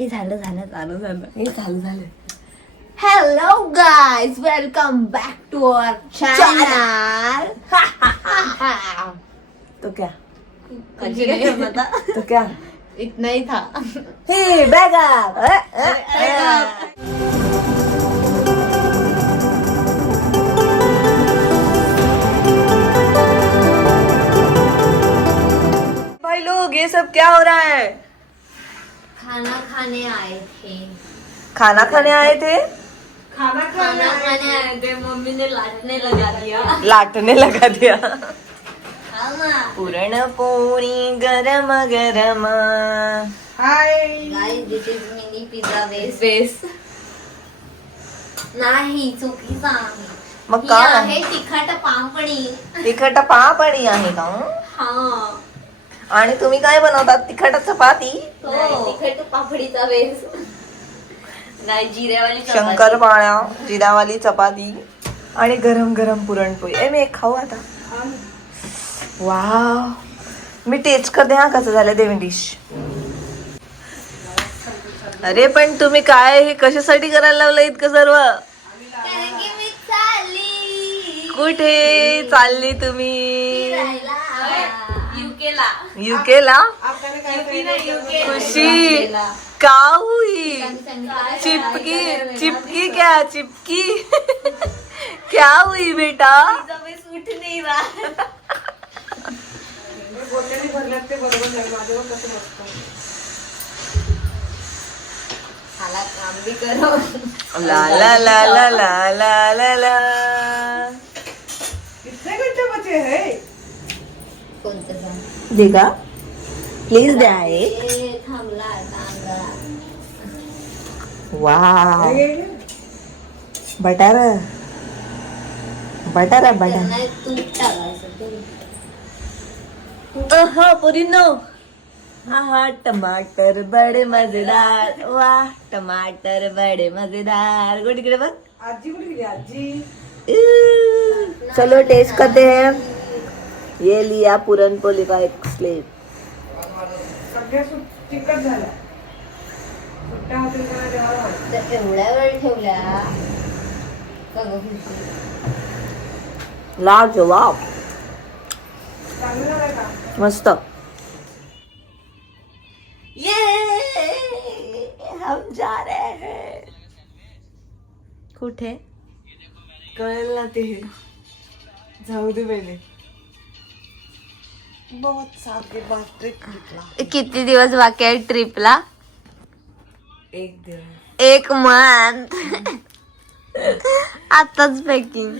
हे झालं झालं चालू झालं. हे चालू झालं. Hello guys welcome back to our channel तो क्या? तो क्या? इतना ही था. हे बॅगा भाई लोग ये सब क्या हो रहा है? खाना खाने आए थे। खाना खाने आए थे? खाना खाने आए थे। मम्मी ने लाटने लगा दिया। लाटने लगा दिया। हाँ पुरणपोळी गरम गरम। Guys this is mini pizza base base नाही चुकीचा आहे. मग ही काय? आहे तिखट पापडी. तिखट पापडी आहे का? हा. आणि तुम्ही काय बनवतात? तिखट चपाती? नाही, तिखट पापडीचा बेस नाही जिऱ्यावाली चपाती. शंकरपाळ्या जिरावाली चपाती आणि गरम गरम पुरणपोळी. ए मी एक खाऊ आता. वा मी टेस्ट करते हा कसं झालं देवी डिश अरे पण तुम्ही काय हे कशासाठी करायला लावलं इतकं सर्व? कुठे चालली तुम्ही? युकेला युकेला खुशी का हुई चिपकी चिपकी क्या चिपकी क्या हुई बेटा उठ नहीं रहा ला ला ला ला ला ला ला ला कितने हैं कौन सा दे का प्लीज द्या एक वा बटार बटार बटार हा पुरी नो. हा टमाटर बडे मजेदार. वाह टमाटर बडे मजेदार. गुड इकडे बघ. इह, चलो टेस्ट करते हैं। ये लिया पुरणपोली का एक स्लेट सगळ्या सुट- ठेवल्या. का गं खुशी? मस्त. ये हम जा रहे हैं. कुठे? कळेल ना ते. जाऊ दे पहिले. बहुत किती दिवस बाकी आहे ट्रिपला एक दिवस। एक मंथ आताच पॅकिंग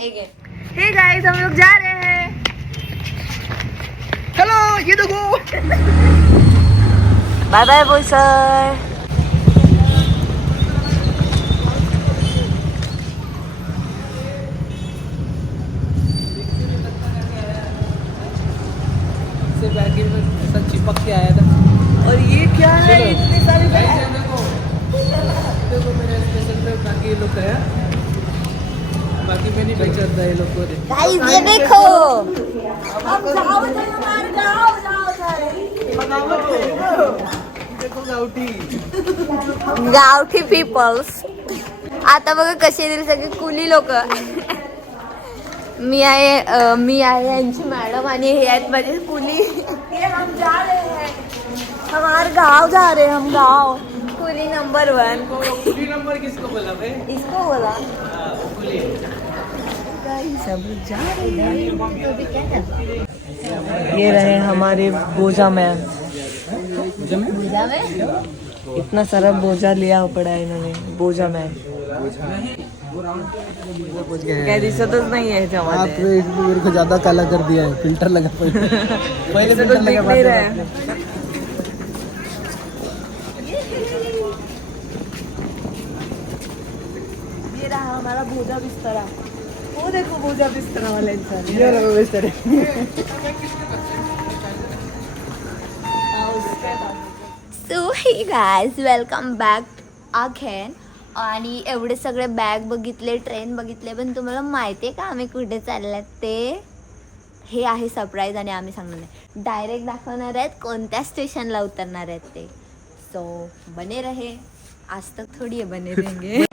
हे गाइस हम लोग जा रहे हैं। हेलो ये देखो। बाय बाय बॉय सर से बैगिंग में ऐसा चिपक के आया था। और ये क्या है? इतनी सारी देखो देखो मेरे पे बाकी ये लोग गया बाकी मैं नहीं पहचानता ये लोग को गाइस ये देखो। देखो गाउटी गावठी पीपल्स आता बघा कसे येतील सगळे कुली लोक. मी आहे मी आहे यांची मॅडम आणि हे आहेत माझे कुली. ये हम जा रहे हैं. हमारे गाँव जा रहे हैं हम गाँव. Coolie number one Coolie number किसको बोला भाई? इसको बोला. कुली सब जा रहे हैं. ये रहे हमारे बोझा मैम. इतना सारा बोझा लिया पड़ा है इन्होंने बोझा मैम. दिसतच नाही आहे को ज़्यादा काला कर दिया है फ़िल्टर लगा पहले कुछ दिख नहीं रहा है ये रहा हमारा बोझा बिस्तरा। वो देखो बोझा बिस्तरा वाला इंसान। ये रहो इस तरह सो हे गायज वेलकम बॅक अगेन आणि एवढे सगळे बॅग बघितले ट्रेन बघितले पण तुम्हाला माहिती आहे का आम्ही कुठे चालल्यात ते? हे आहे सरप्राईज आणि आम्ही सांगणार नाही. डायरेक्ट दाखवणार आहेत कोणत्या स्टेशनला उतरणार आहेत ते. सो बने रहे. आज तक थोड़ी है बने रहेंगे.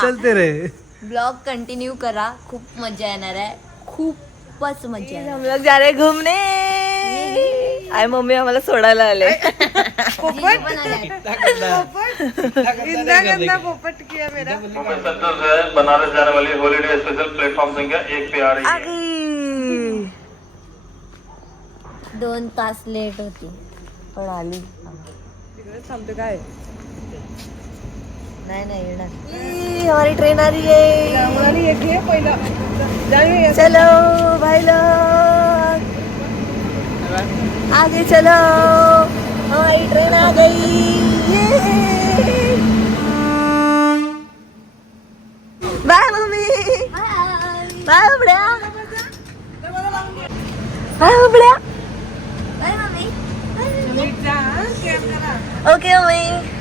चलते रे. ब्लॉग कंटिन्यू करा. खूप मजा येणार आहे. खूपच मजा हम लोग जा रहे घूमने आय मम्मी आम्हाला सोडायला आले. जीजू पण आले. मुंबई सेंट्रल से बनारस जाने वाली हॉलीडे स्पेशल प्लेटफॉर्म संख्या एक पे आ रही है. दोन तास लेट होती. पण आली. थांबते काय? नाही नाही येणार. हमारी ट्रेन आ रही है। चलो भाई लोग। आगे चलो। हमारी ट्रेन आ गई। Bye mummy. बाय उबड्या बाय उबड्या बाय मम्मी ओके मम्मी।